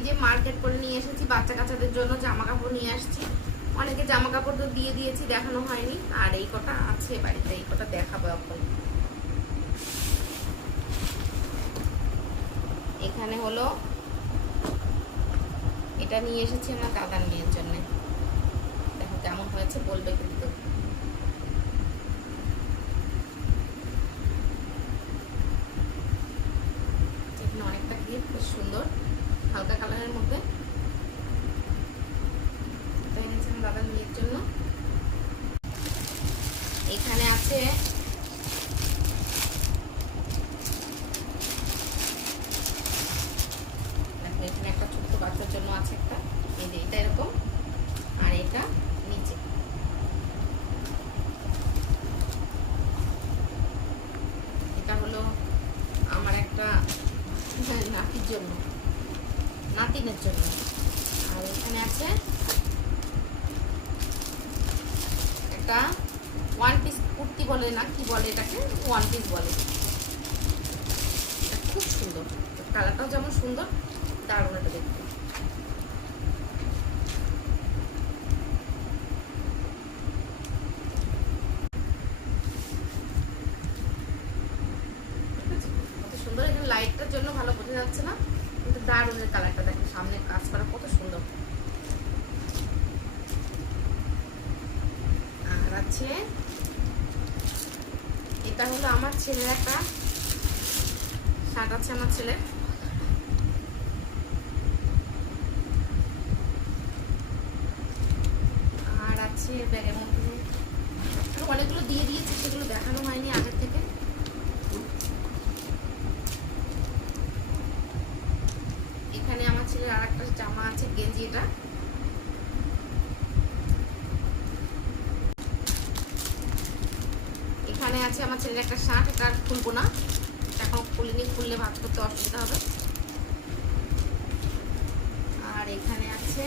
এই যে মার্কেট করে নিয়ে এসেছি বাচ্চা কাচ্চাদের জন্য, জামা কাপড় নিয়ে আসছি। অনেকে জামা কাপড় তো দিয়ে দিয়েছি, দেখানো হয়নি। আর এই কটা আছে বাড়িতে, এই কটা দেখাবো এখন। এখানে হলো এটা নিয়ে এসেছি আমার দাদার মেয়ের জন্য। দেখো কেমন হয়েছে বলবে কিন্তু। এখানে অনেকটা ক্লিপ, বেশ সুন্দর হালকা কালারের মধ্যে। এটা এনেছি আমার দাদার মেয়ের জন্য। এখানে আছে এখানে একটা ছোট্ট বাচ্চার জন্য আছে একটা, এই যে এটা এরকম, আর এটা নিচে। এটা হলো আমার একটা নাতির জন্য, নাতিনের জন্য। আর এখানে আছে একটা ওয়ান পিস কুর্তি বলে না কি বলে এটাকে, ওয়ান পিস বলে। খুব সুন্দর, কালারটাও যেমন সুন্দর, দারুণ এটা দেখতে। কত সুন্দর, এখানে লাইটটার জন্য ভালো বোঝা যাচ্ছে না, কিন্তু দারুণের কালারটা দেখেন, সামনে কাজ করা কত সুন্দর। আর আছে এটা হলো আমার ছেলের একটা শার্ট আছে, আমার ছেলের। আর আছে ব্যাগের মধ্যে অনেকগুলো দিয়ে দিয়েছি, সেগুলো দেখানো হয়নি আগের থেকে। এখানে আমার ছেলের আর একটা জামা আছে, গেঞ্জি। এটা এখানে আছে আমার ছেলের একটা শার্ট, এটা আর খুলবো না, এখন খুলিনি, খুললে ভাঁজ করতে অসুবিধা হবে। আর এখানে আছে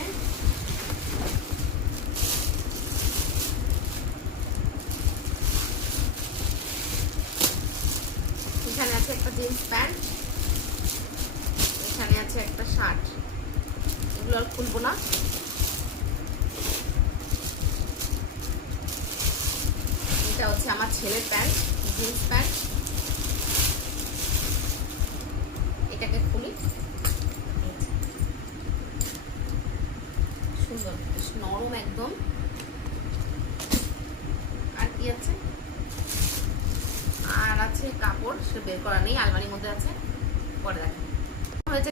একটা জিন্স প্যান্ট, এখানে আছে একটা শার্ট, এগুলো আর খুলবো না। এটা হচ্ছে আমার ছেলের প্যান্ট, জিন্স প্যান্ট। এটাকে খুলি, সুন্দর, বেশ নরম একদম। আর কি আছে, আর আছে কাপড়, সে বের করা নেই, আলমারির মধ্যে আছে, পরে দেখা।